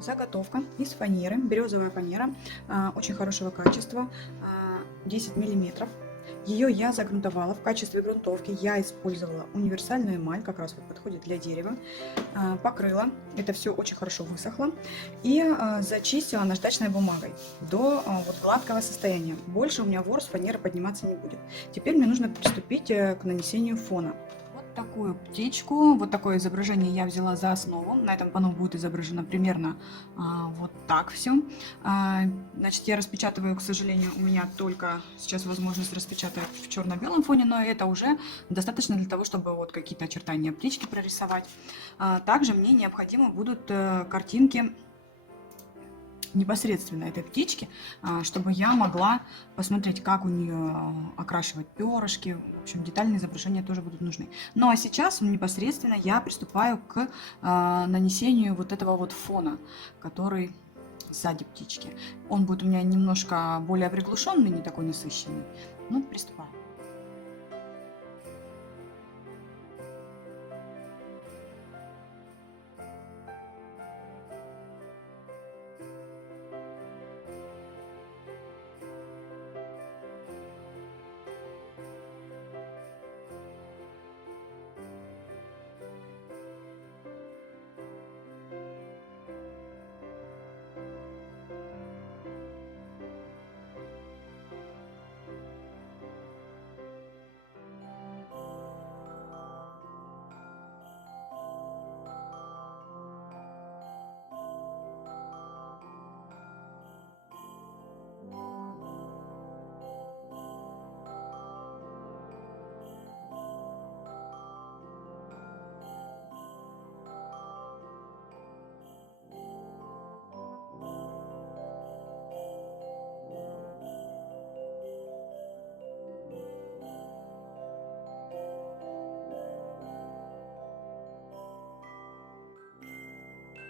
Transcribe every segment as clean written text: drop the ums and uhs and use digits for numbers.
Заготовка из фанеры, березовая фанера, очень хорошего качества, 10 миллиметров. Ее я загрунтовала. В качестве грунтовки я использовала универсальную эмаль, как раз вот подходит для дерева. Покрыла, это все очень хорошо высохло. И зачистила наждачной бумагой до вот гладкого состояния. Больше у меня ворс фанеры подниматься не будет. Теперь мне нужно приступить к нанесению фона. Такую птичку, вот такое изображение я взяла за основу. На этом панно будет изображено примерно вот так все. Значит, я распечатываю, к сожалению, у меня только сейчас возможность распечатать в черно-белом фоне, но это уже достаточно для того, чтобы вот какие-то очертания птички прорисовать. Также мне необходимы будут картинки непосредственно этой птички, чтобы я могла посмотреть, как у нее окрашивать перышки. В общем, детальные изображения тоже будут нужны. Ну а сейчас непосредственно я приступаю к нанесению вот этого вот фона, который сзади птички. Он будет у меня немножко более приглушенный, не такой насыщенный. Ну, приступаем.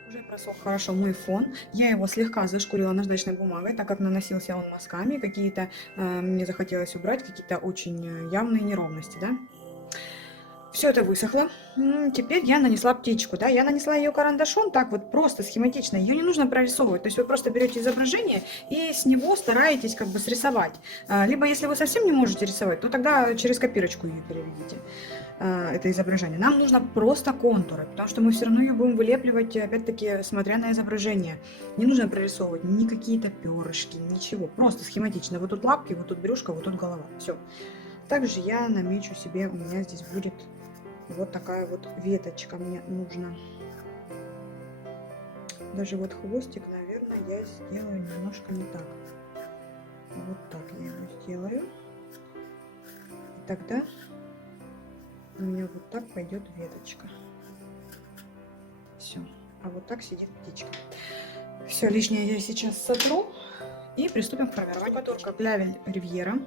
Уже просох хорошо мой фон. Я его слегка зашкурила наждачной бумагой, так как наносился он мазками. Какие-то мне захотелось убрать, какие-то очень явные неровности, да. Все это высохло. Теперь я нанесла птичку, да, я нанесла ее карандашом, так вот просто схематично, ее не нужно прорисовывать, то есть вы просто берете изображение и с него стараетесь как бы срисовать. Либо если вы совсем не можете рисовать, то тогда через копирочку ее переведите, это изображение. Нам нужно просто контуры, потому что мы все равно ее будем вылепливать, опять-таки, смотря на изображение. Не нужно прорисовывать ни какие-то перышки, ничего, просто схематично. Вот тут лапки, вот тут брюшко, вот тут голова, все. Также я намечу себе, у меня здесь будет вот такая вот веточка мне нужна. Даже вот хвостик, наверное, я сделаю немножко не так. Вот так я его сделаю. И тогда у меня вот так пойдет веточка. Все. А вот так сидит птичка. Все лишнее я сейчас сотру. И приступим к формированию. Штукатурка Клявель Ривьера.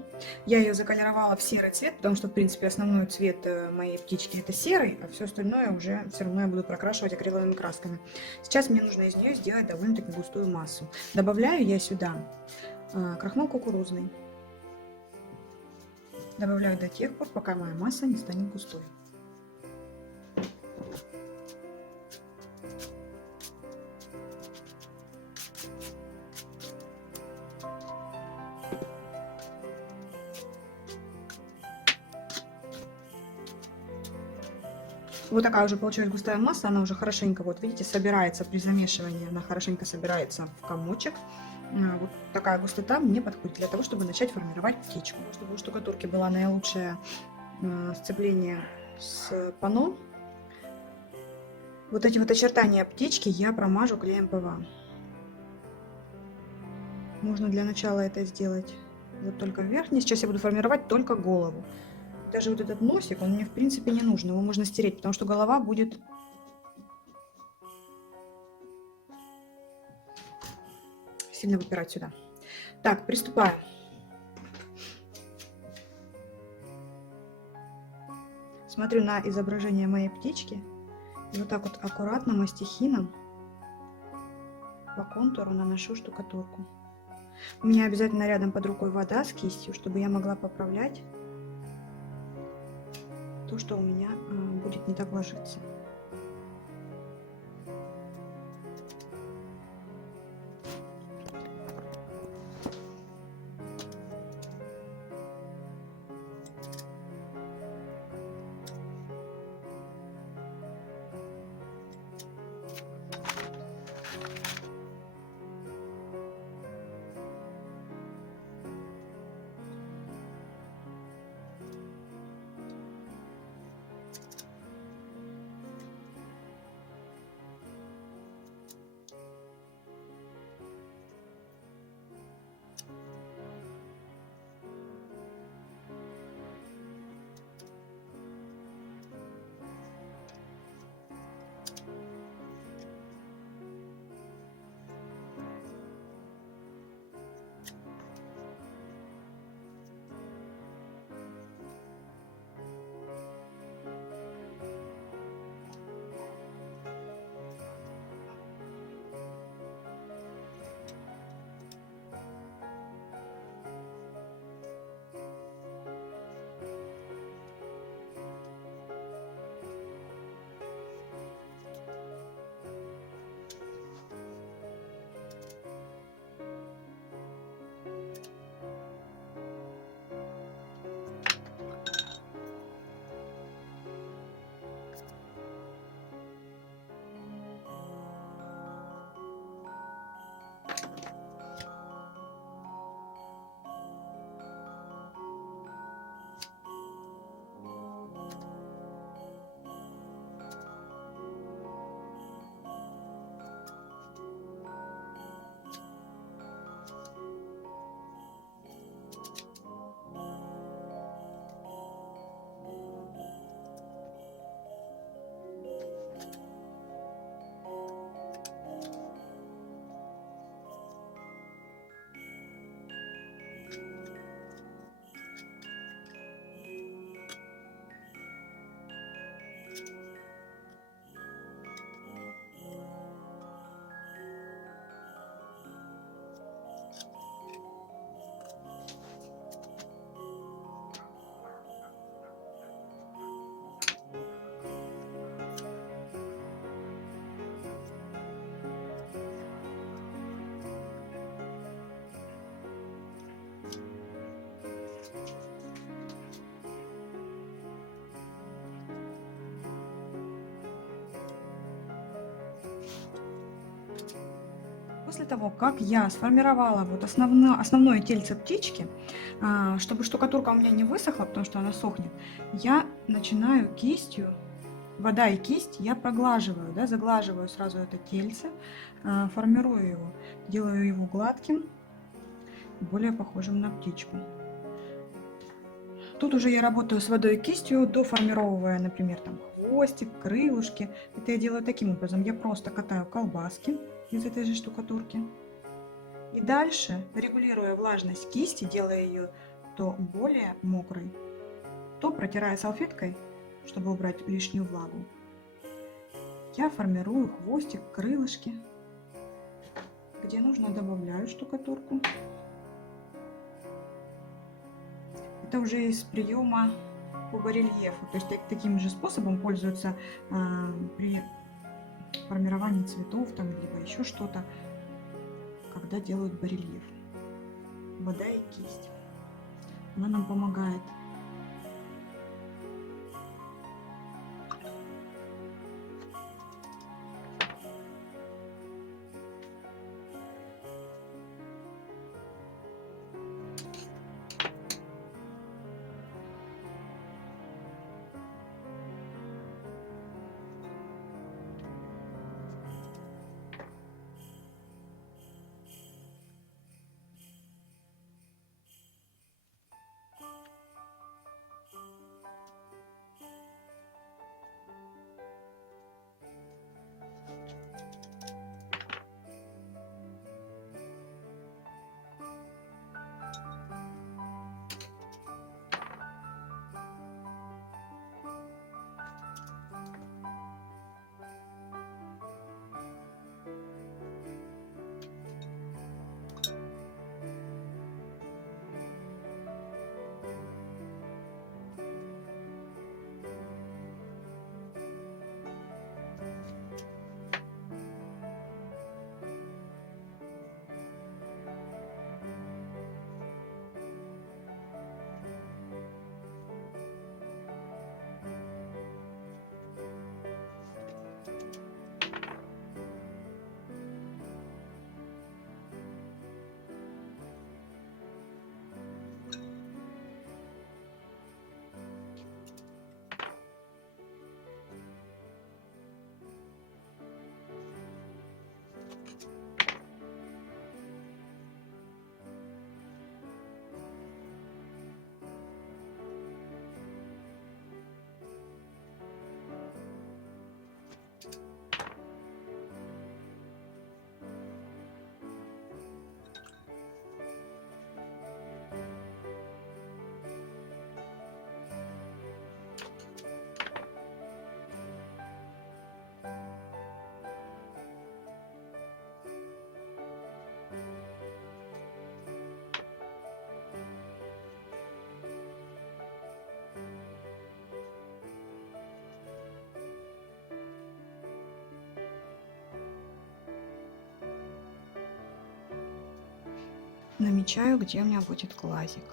Я ее заколеровала в серый цвет, потому что, в принципе, основной цвет моей птички это серый, а все остальное уже все равно я буду прокрашивать акриловыми красками. Сейчас мне нужно из нее сделать довольно-таки густую массу. Добавляю я сюда крахмал кукурузный. Добавляю до тех пор, пока моя масса не станет густой. Вот такая уже получилась густая масса, она уже хорошенько, вот видите, собирается при замешивании, она хорошенько собирается в комочек. Вот такая густота мне подходит для того, чтобы начать формировать птичку. Чтобы у штукатурки было наилучшее сцепление с панно, вот эти вот очертания птички я промажу клеем ПВА. Можно для начала это сделать вот только верхний. Сейчас я буду формировать только голову. Даже вот этот носик, он мне в принципе не нужен, его можно стереть, потому что голова будет сильно выпирать сюда. Так, приступаем. Смотрю на изображение моей птички и вот так вот аккуратно мастихином по контуру наношу штукатурку. У меня обязательно рядом под рукой вода с кистью, чтобы я могла поправлять то, что у меня будет не так ложиться. После того, как я сформировала вот основное тельце птички, чтобы штукатурка у меня не высохла, потому что она сохнет, я начинаю кистью, вода и кисть, я проглаживаю, да, заглаживаю сразу это тельце, формирую его, делаю его гладким, более похожим на птичку. Тут уже я работаю с водой и кистью, доформировывая, например, там хвостик, крылышки. Это я делаю таким образом. Я просто катаю колбаски из этой же штукатурки. И дальше, регулируя влажность кисти, делая ее то более мокрой, то протирая салфеткой, чтобы убрать лишнюю влагу, я формирую хвостик, крылышки. Где нужно, добавляю штукатурку. Это уже из приема по барельефу. То есть таким же способом пользуются при формировании цветов, там, либо еще что-то, когда делают барельеф. Вода и кисть. Она нам помогает. Намечаю, где у меня будет глазик.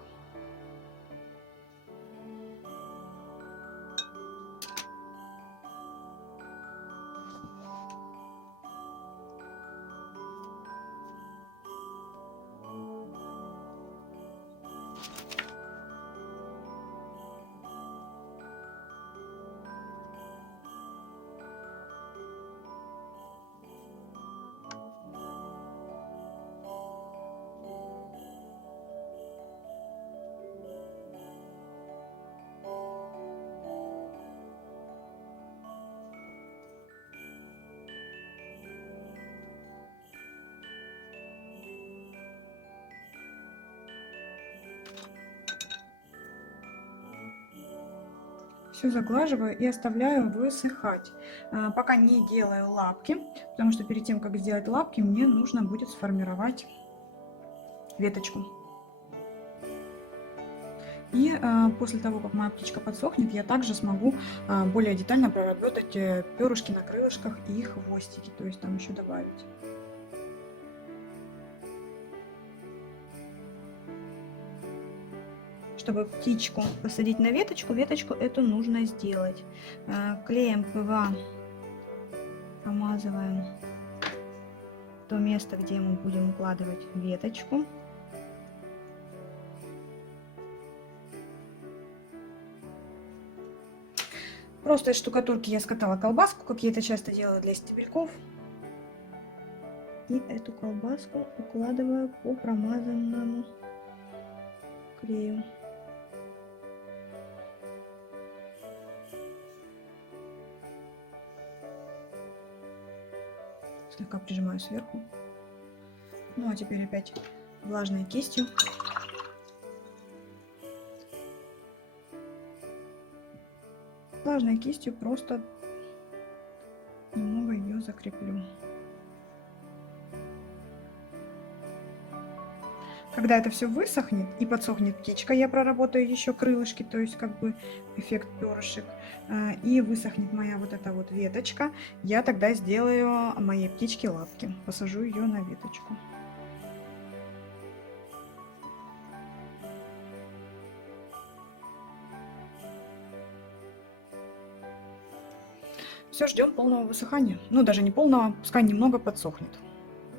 Все заглаживаю и оставляю высыхать. Пока не делаю лапки, потому что перед тем, как сделать лапки, мне нужно будет сформировать веточку. И после того, как моя птичка подсохнет, я также смогу более детально проработать перышки на крылышках и хвостики, то есть там еще добавить. Чтобы птичку посадить на веточку, веточку эту нужно сделать. Клеем ПВА промазываем то место, где мы будем укладывать веточку. Просто из штукатурки я скатала колбаску, как я это часто делаю для стебельков. И эту колбаску укладываю по промазанному клею. Слегка прижимаю сверху. Ну а теперь опять влажной кистью просто немного ее закреплю. Когда это все высохнет и подсохнет птичка, я проработаю еще крылышки, то есть как бы эффект перышек, и высохнет моя вот эта вот веточка, я тогда сделаю моей птичке лапки, посажу ее на веточку. Все, ждем полного высыхания. Ну, даже не полного, пускай немного подсохнет.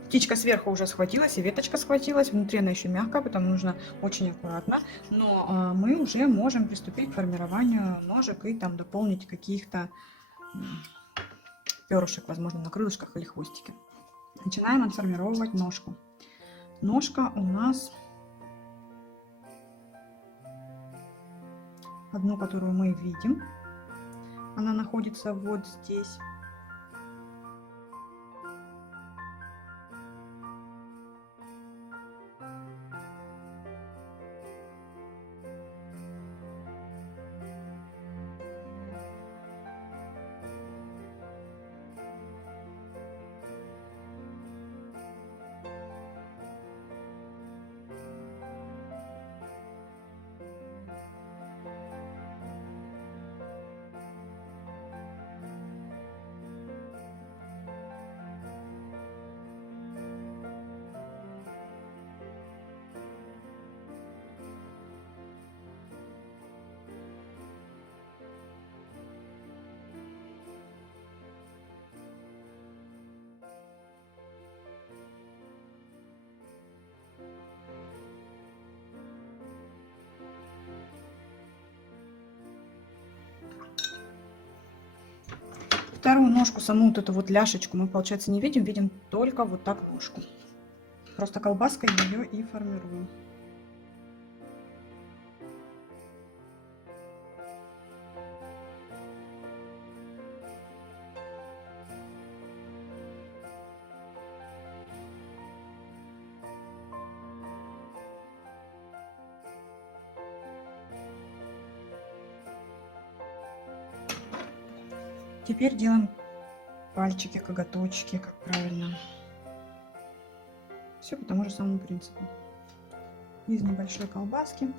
Птичка сверху уже схватилась, и веточка схватилась. Внутри она еще мягкая, потому нужно очень аккуратно. Но мы уже можем приступить к формированию ножек и там дополнить каких-то перышек, возможно, на крылышках или хвостике. Начинаем отформировать ножку. Ножка у нас одну, которую мы видим. Она находится вот здесь. Вторую ножку, саму вот эту вот ляшечку мы, получается, не видим, видим только вот так ножку. Просто колбаской ее и формируем. Теперь делаем пальчики, коготочки, как правильно. Все по тому же самому принципу. Из небольшой колбаски.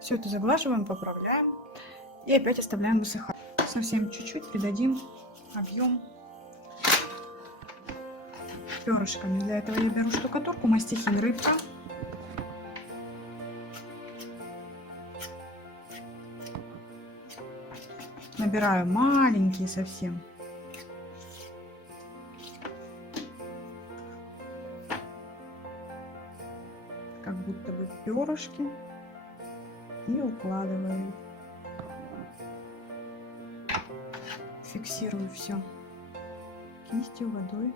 Все это заглаживаем, поправляем и опять оставляем высыхать. Совсем чуть-чуть придадим объем перышками. Для этого я беру штукатурку мастихин рыбка. Набираю маленькие совсем. Как будто бы перышки. И укладываю. Фиксирую все кистью, водой.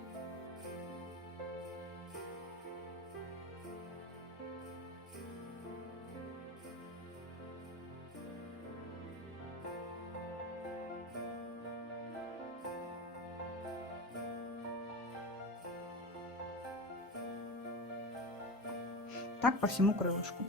Так по всему крылышку.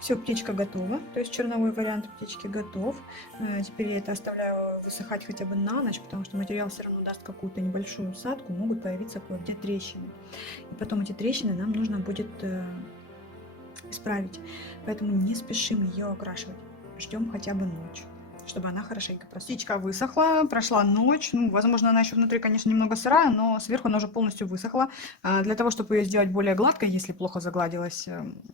Все, птичка готова, то есть черновой вариант птички готов. Теперь я это оставляю высыхать хотя бы на ночь, потому что материал все равно даст какую-то небольшую усадку, могут появиться кое-где трещины. И потом эти трещины нам нужно будет исправить, поэтому не спешим ее окрашивать, ждем хотя бы ночь, чтобы она хорошенько просохла. Птичка высохла, прошла ночь, ну, возможно, она еще внутри, конечно, немного сырая, но сверху она уже полностью высохла. Для того, чтобы ее сделать более гладкой, если плохо загладилась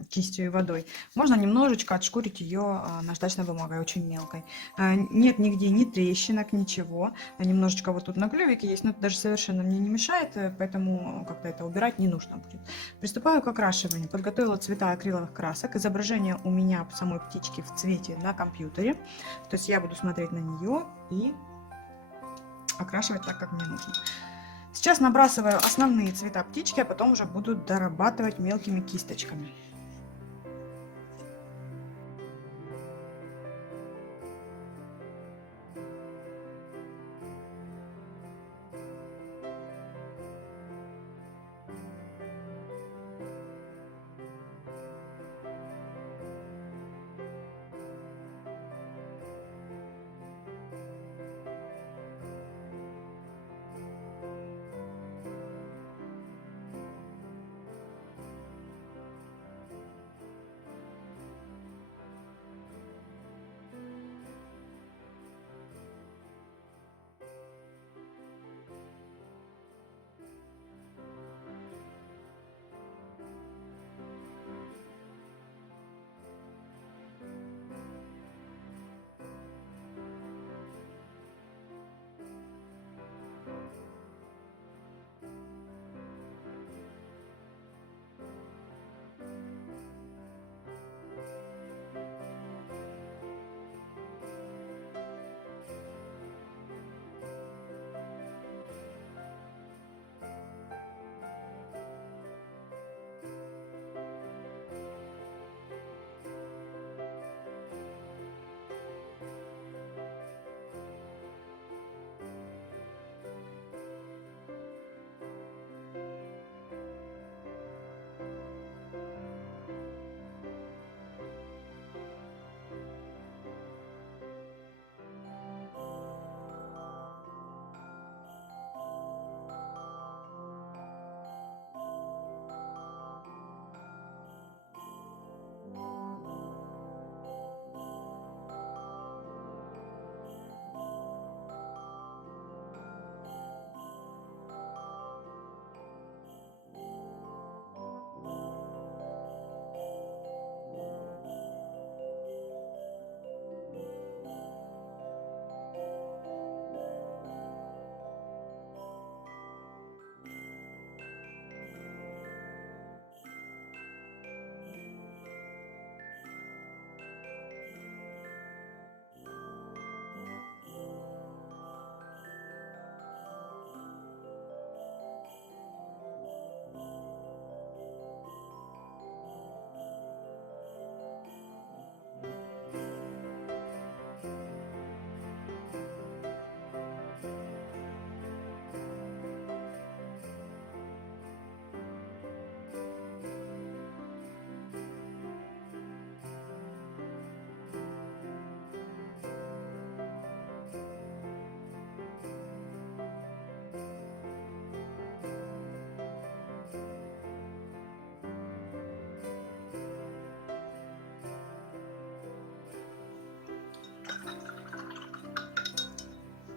кистью и водой, можно немножечко отшкурить ее наждачной бумагой, очень мелкой. Нет нигде ни трещинок, ничего. Немножечко вот тут на клювике есть, но это даже совершенно мне не мешает, поэтому как-то это убирать не нужно будет. Приступаю к окрашиванию. Подготовила цвета акриловых красок. Изображение у меня самой птички в цвете на компьютере. То есть я буду смотреть на нее и окрашивать так, как мне нужно. Сейчас набрасываю основные цвета птички, а потом уже буду дорабатывать мелкими кисточками.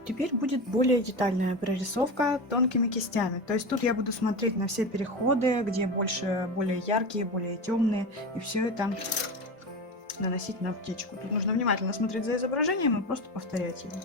Теперь будет более детальная прорисовка тонкими кистями. То есть тут я буду смотреть на все переходы, где больше более яркие, более темные. И все это наносить на птичку. Тут нужно внимательно смотреть за изображением и просто повторять его.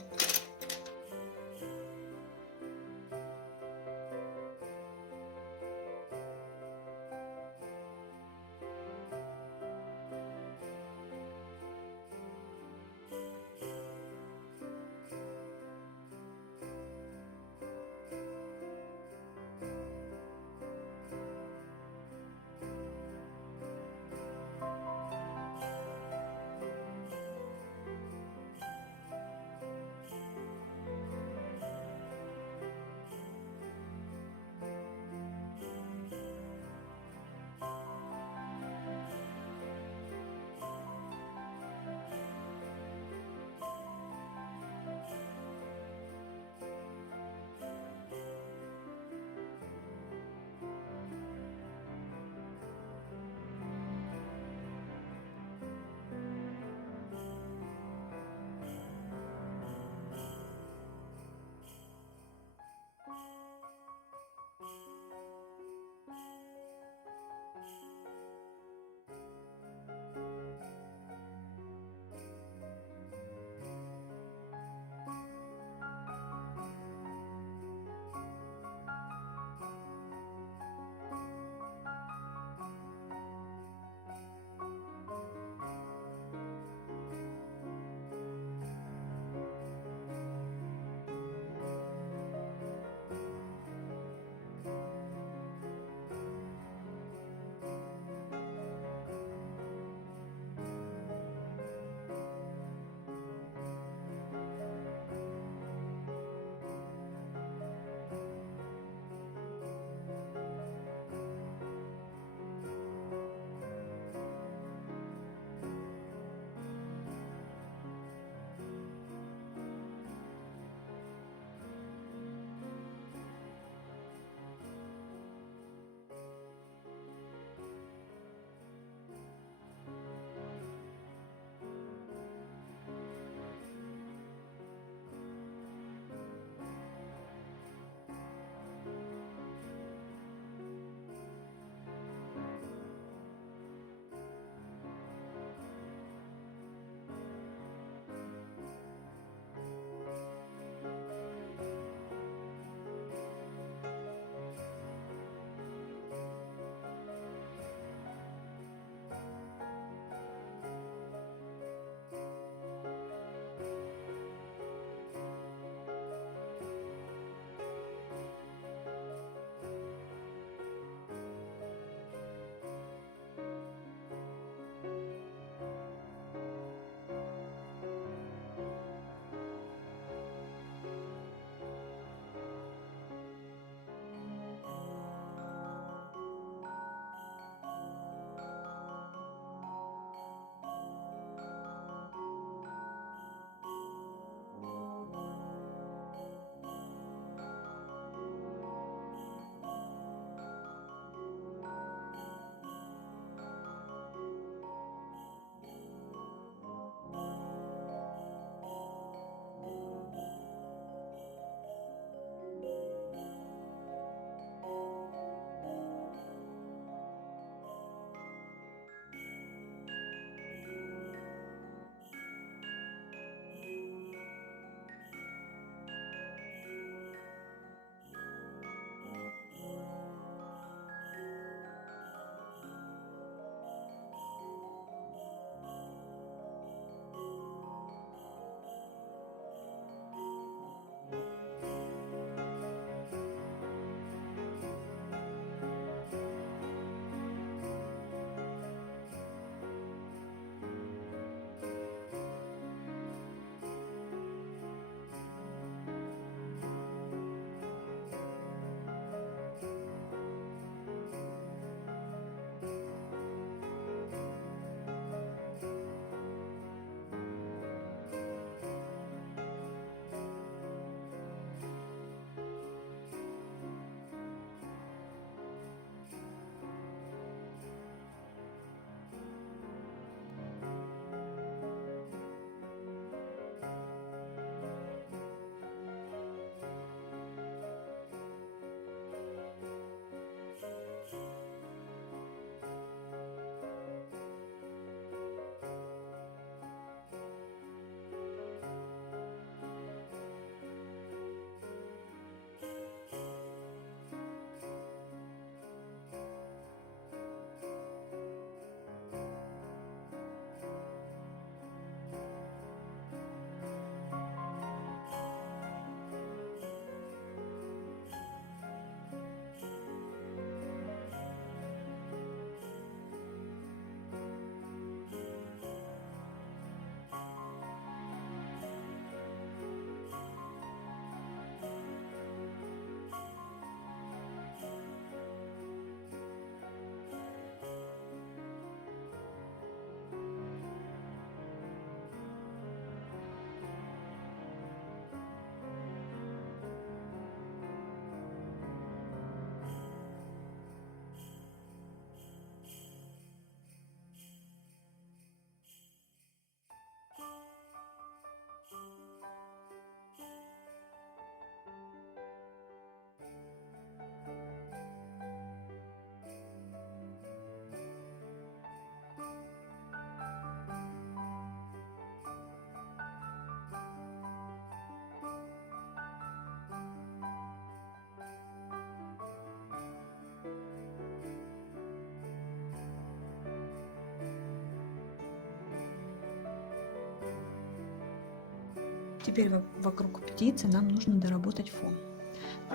Теперь вокруг птицы нам нужно доработать фон.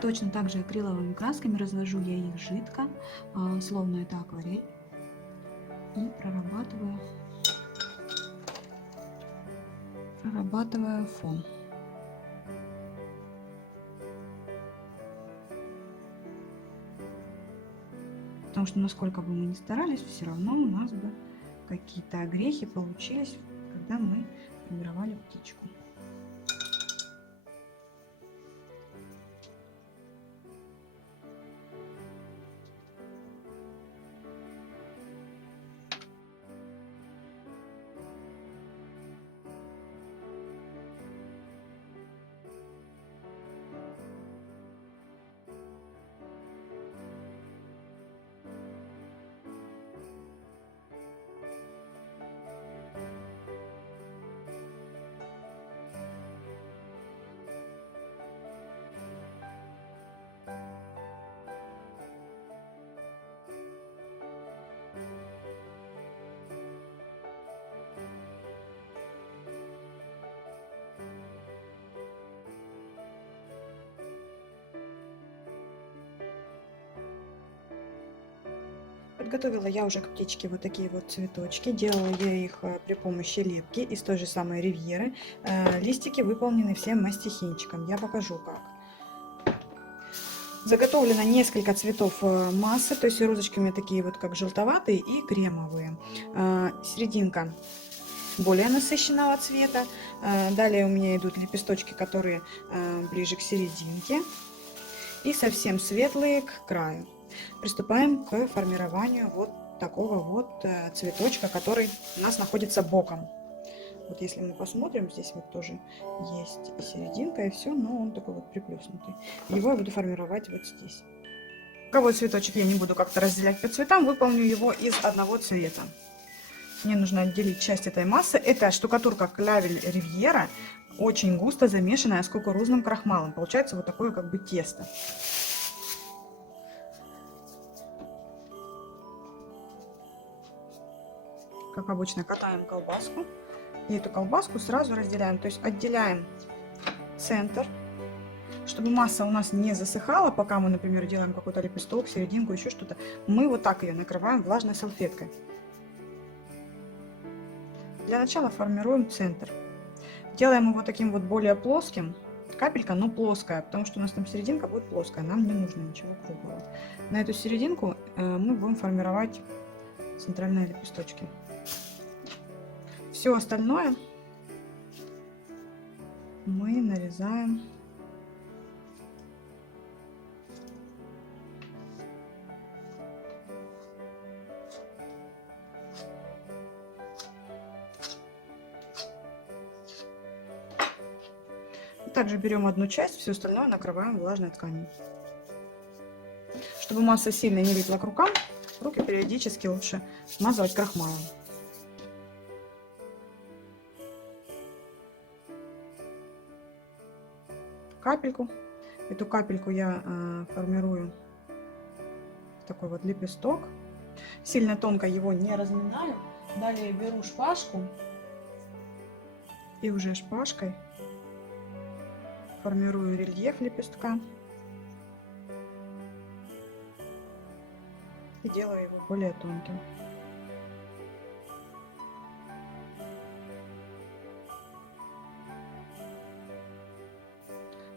Точно так же акриловыми красками развожу я их жидко, словно это акварель, и прорабатываю фон. Потому что насколько бы мы ни старались, все равно у нас бы какие-то огрехи получились, когда мы формировали птичку. Подготовила я уже к птичке вот такие вот цветочки. Делала я их при помощи лепки из той же самой Ривьеры. Листики выполнены все мастихинчиком. Я покажу как. Заготовлено несколько цветов массы, то есть розочки у меня такие вот как желтоватые и кремовые. Серединка более насыщенного цвета. Далее у меня идут лепесточки, которые ближе к серединке. И совсем светлые к краю. Приступаем к формированию вот такого вот цветочка, который у нас находится боком. Вот если мы посмотрим, здесь вот тоже есть и серединка, и все, но он такой вот приплюснутый. Его я буду формировать вот здесь. Боковой цветочек я не буду как-то разделять по цветам, выполню его из одного цвета. Мне нужно отделить часть этой массы. Это штукатурка Клявель Ривьера, очень густо замешанная с кукурузным крахмалом. Получается вот такое как бы тесто. Как обычно, катаем колбаску. И эту колбаску сразу разделяем. То есть отделяем центр, чтобы масса у нас не засыхала, пока мы, например, делаем какой-то лепесток, серединку, еще что-то. Мы вот так ее накрываем влажной салфеткой. Для начала формируем центр. Делаем его таким вот более плоским. Капелька, но плоская, потому что у нас там серединка будет плоская. Нам не нужно ничего круглого. На эту серединку мы будем формировать центральные лепесточки. Все остальное мы нарезаем также берем одну часть, все остальное накрываем влажной тканью. Чтобы масса сильно не липла к рукам, руки периодически лучше смазывать крахмалом. Капельку. Эту капельку я формирую в такой вот лепесток. Сильно тонко его не разминаю. Далее беру шпажку и уже шпажкой формирую рельеф лепестка и делаю его более тонким.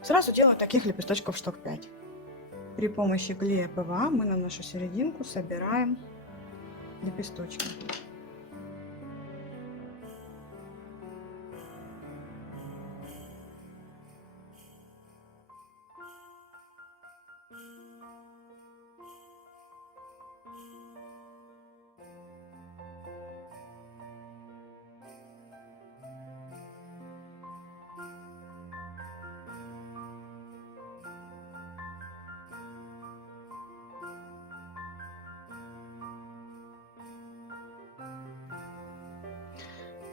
Сразу делаю таких лепесточков штук 5. При помощи клея ПВА мы на нашу серединку собираем лепесточки.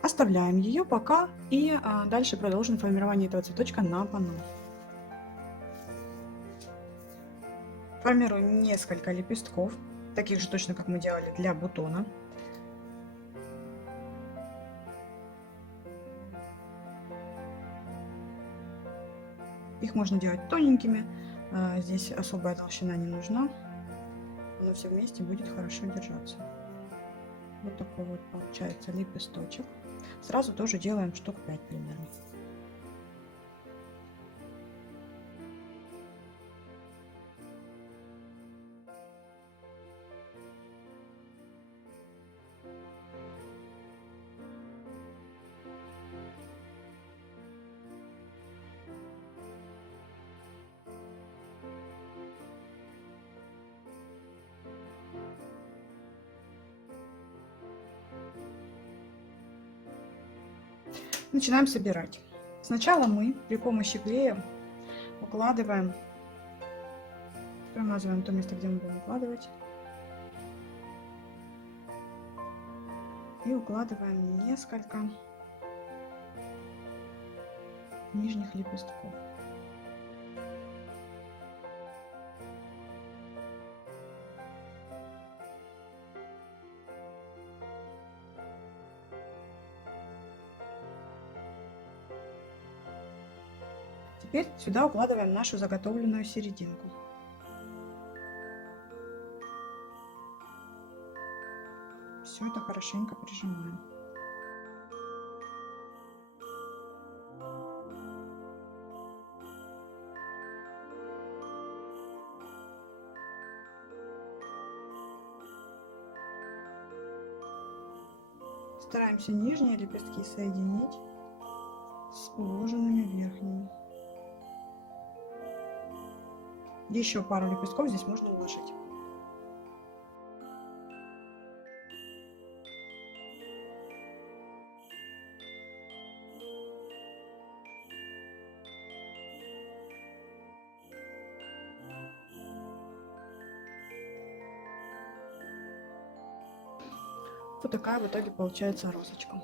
Оставляем ее пока и дальше продолжим формирование этого цветочка на панно. Формируем несколько лепестков, таких же точно, как мы делали для бутона. Их можно делать тоненькими, здесь особая толщина не нужна. Оно все вместе будет хорошо держаться. Вот такой вот получается лепесточек. Сразу тоже делаем штук 5 примерно. Начинаем собирать. Сначала мы при помощи клея укладываем, промазываем то место, где мы будем укладывать, и укладываем несколько нижних лепестков. Теперь сюда укладываем нашу заготовленную серединку. Все это хорошенько прижимаем. Стараемся нижние лепестки соединить с уложенными верхними. Еще пару лепестков здесь можно уложить. Вот такая в итоге получается розочка.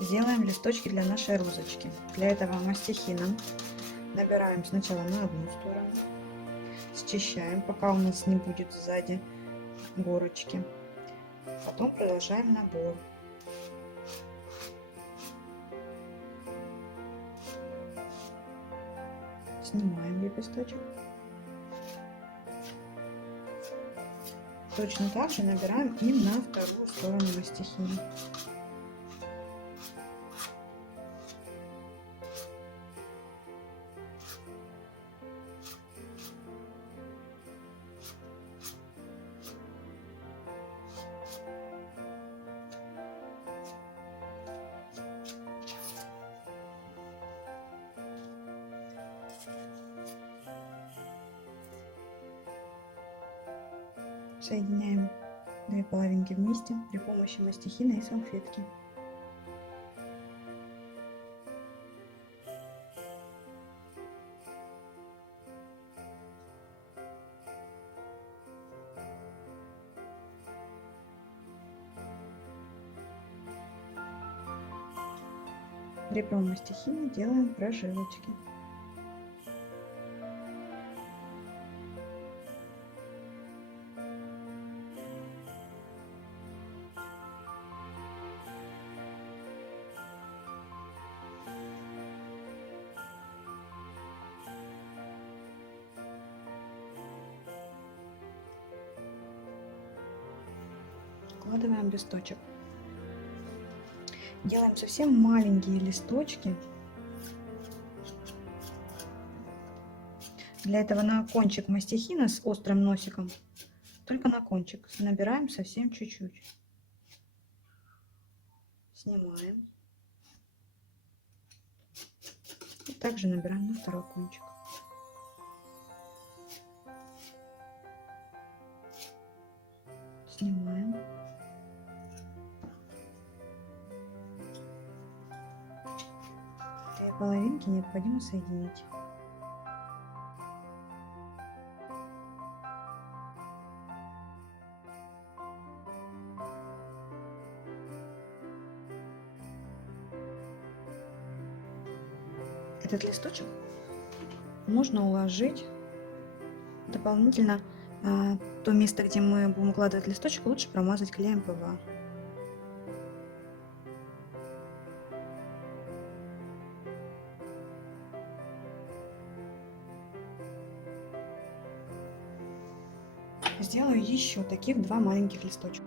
Сделаем листочки для нашей розочки. Для этого мастихином набираем сначала на одну сторону, счищаем, пока у нас не будет сзади горочки. Потом продолжаем набор. Снимаем лепесточек. Точно так же набираем и на вторую сторону мастихина. Соединяем две половинки вместе при помощи мастихина и салфетки. Ребром мастихина делаем прожилочки. Вкладываем листочек. Делаем совсем маленькие листочки. Для этого на кончик мастихина с острым носиком, только на кончик, набираем совсем чуть-чуть. Снимаем. И также набираем на второй кончик. Снимаем. Две половинки необходимо соединить. Этот листочек можно уложить дополнительно. То место, где мы будем укладывать листочек, лучше промазать клеем ПВА. сделаю еще таких 2 маленьких листочка.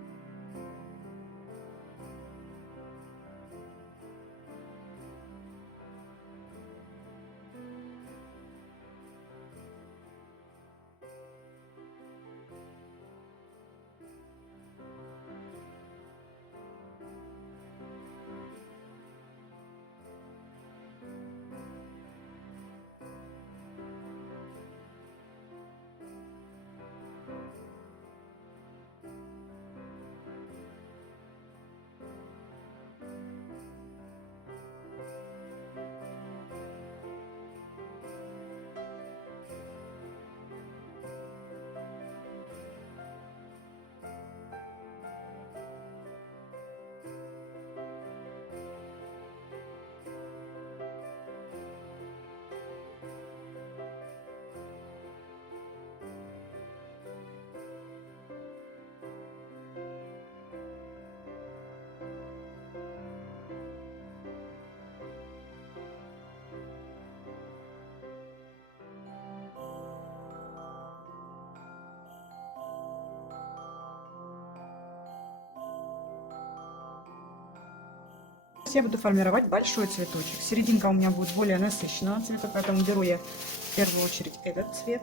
Я буду формировать большой цветочек. Серединка у меня будет более насыщенного цвета, поэтому беру я в первую очередь этот цвет.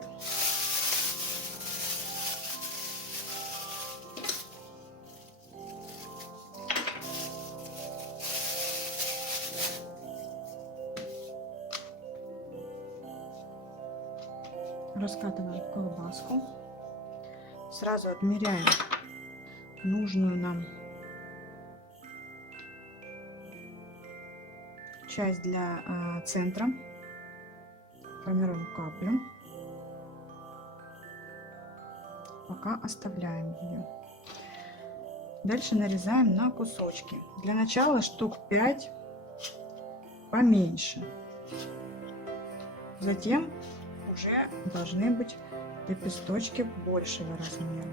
Раскатываем колбаску. Сразу отмеряем нужную нам часть для центра. Формируем каплю. Пока оставляем ее. Дальше нарезаем на кусочки. Для начала штук 5 поменьше. Затем уже должны быть лепесточки большего размера.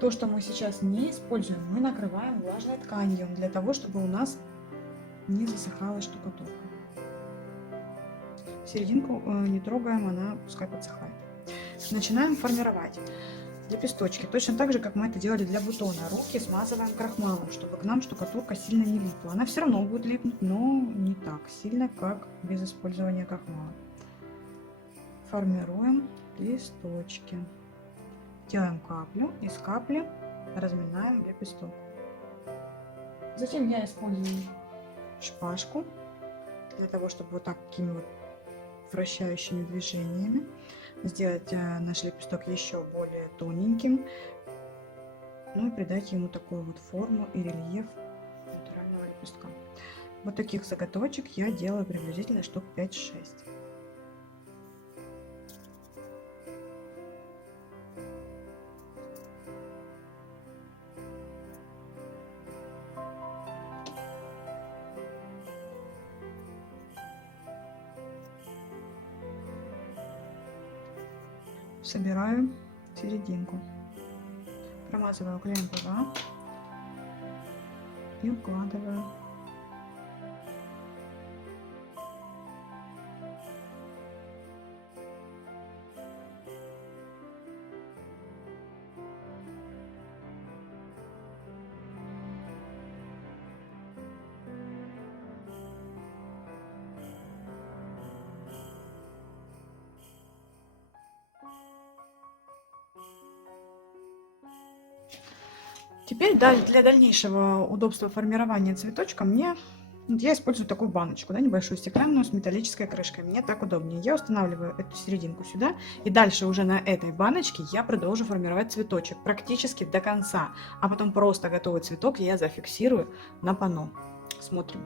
То, что мы сейчас не используем, мы накрываем влажной тканью, для того, чтобы у нас не засыхала штукатурка. Серединку не трогаем, она пускай подсыхает. Начинаем формировать лепесточки. Точно так же, как мы это делали для бутона. Руки смазываем крахмалом, чтобы к нам штукатурка сильно не липла. Она все равно будет липнуть, но не так сильно, как без использования крахмала. Формируем листочки. Делаем каплю, из капли разминаем лепесток. Затем я использую шпажку для того, чтобы вот такими вот вращающими движениями сделать наш лепесток еще более тоненьким, ну и придать ему такую вот форму и рельеф натурального лепестка. Вот таких заготовочек я делаю приблизительно штук 5-6. Собираю серединку, промазываю клеем ПВА и укладываю. Теперь для дальнейшего удобства формирования цветочка я использую такую баночку, да, небольшую стеклянную с металлической крышкой. Мне так удобнее. Я устанавливаю эту серединку сюда, и дальше уже на этой баночке я продолжу формировать цветочек практически до конца, а потом просто готовый цветок я зафиксирую на панно. Смотрим.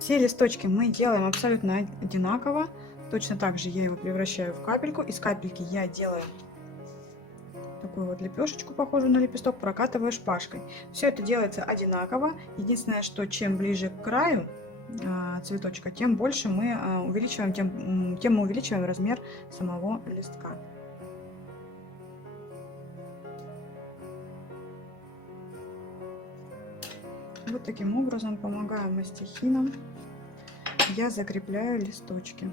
Все листочки мы делаем абсолютно одинаково. Точно так же я его превращаю в капельку. Из капельки я делаю такую вот лепешечку, похожую на лепесток, прокатываю шпажкой. Все это делается одинаково. Единственное, что чем ближе к краю цветочка, тем больше мы увеличиваем, тем мы увеличиваем размер самого листка. Вот таким образом, помогая мастихином, я закрепляю листочки.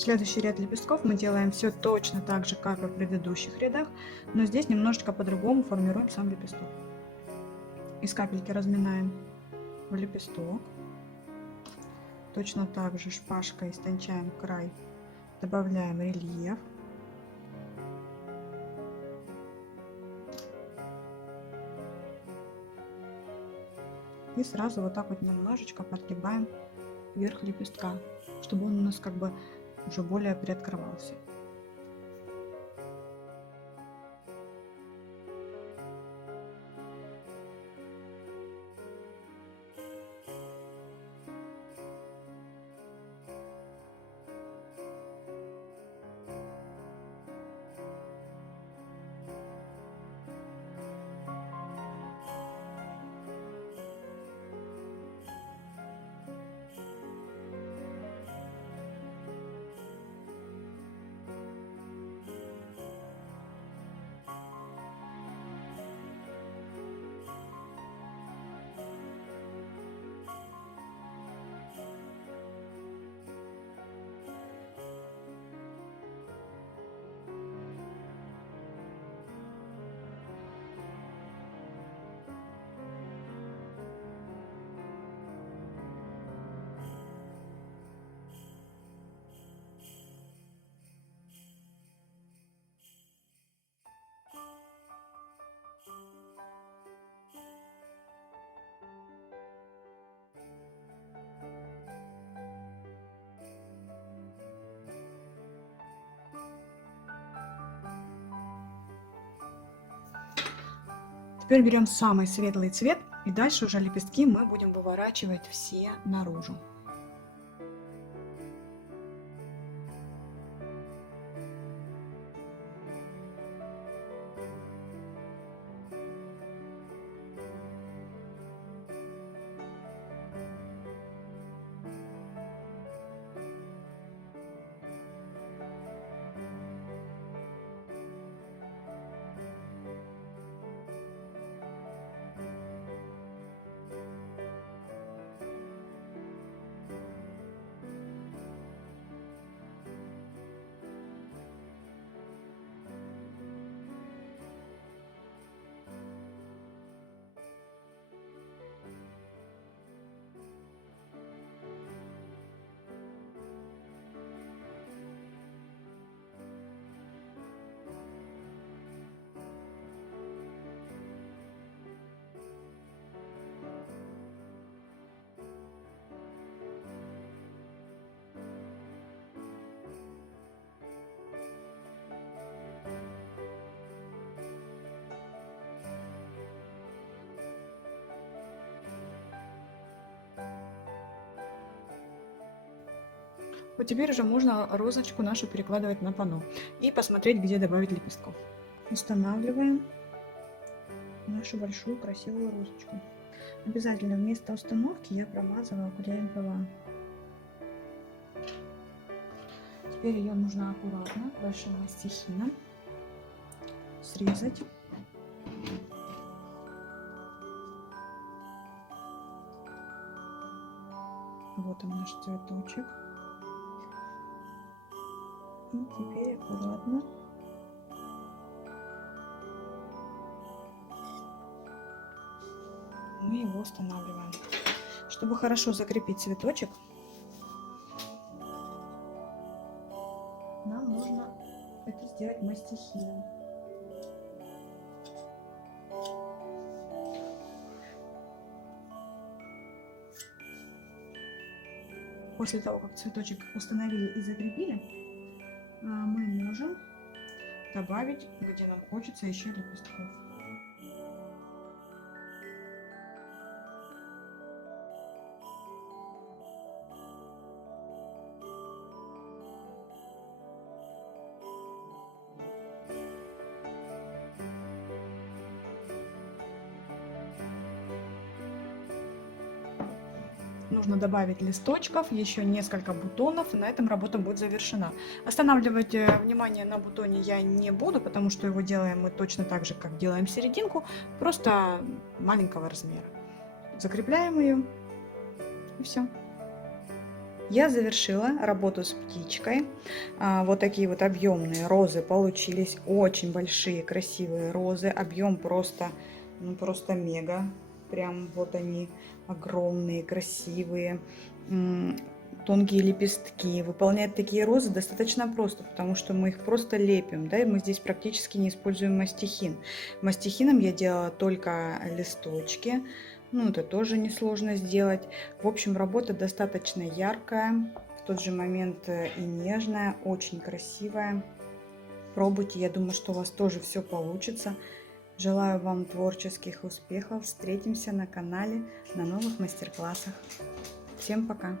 Следующий ряд лепестков мы делаем все точно так же, как и в предыдущих рядах, но здесь немножечко по-другому формируем сам лепесток. Из капельки разминаем в лепесток. Точно так же шпажкой истончаем край, добавляем рельеф. И сразу вот так вот немножечко подгибаем вверх лепестка, чтобы он у нас как бы уже более приоткрывался. Теперь берем самый светлый цвет, и дальше уже лепестки мы будем выворачивать все наружу. Вот теперь уже можно розочку нашу перекладывать на панно и посмотреть, где добавить лепестков. Устанавливаем нашу большую красивую розочку. Обязательно вместо установки я промазываю клеем ПВА. Теперь ее нужно аккуратно большим мастихином срезать. Вот он наш цветочек. И теперь аккуратно мы его устанавливаем. Чтобы хорошо закрепить цветочек, нам нужно это сделать мастихином. После того, как цветочек установили и закрепили, мы можем добавить, где нам хочется, еще лепестков. Нужно добавить листочков, еще несколько бутонов, и на этом работа будет завершена. Останавливать внимание на бутоне я не буду, потому что его делаем мы точно так же, как делаем серединку, просто маленького размера. Закрепляем ее, и все. Я завершила работу с птичкой. Вот такие вот объемные розы получились. Очень большие, красивые розы. Объем просто, ну, просто мега. Прям вот они огромные, красивые. Тонкие лепестки. Выполнять такие розы достаточно просто, потому что мы их просто лепим, да, и мы здесь практически не используем мастихин. Мастихином я делала только листочки, ну, это тоже несложно сделать. В общем, работа достаточно яркая, в тот же момент и нежная, очень красивая. Пробуйте, я думаю, что у вас тоже все получится. Желаю вам творческих успехов. Встретимся на канале на новых мастер-классах. Всем пока!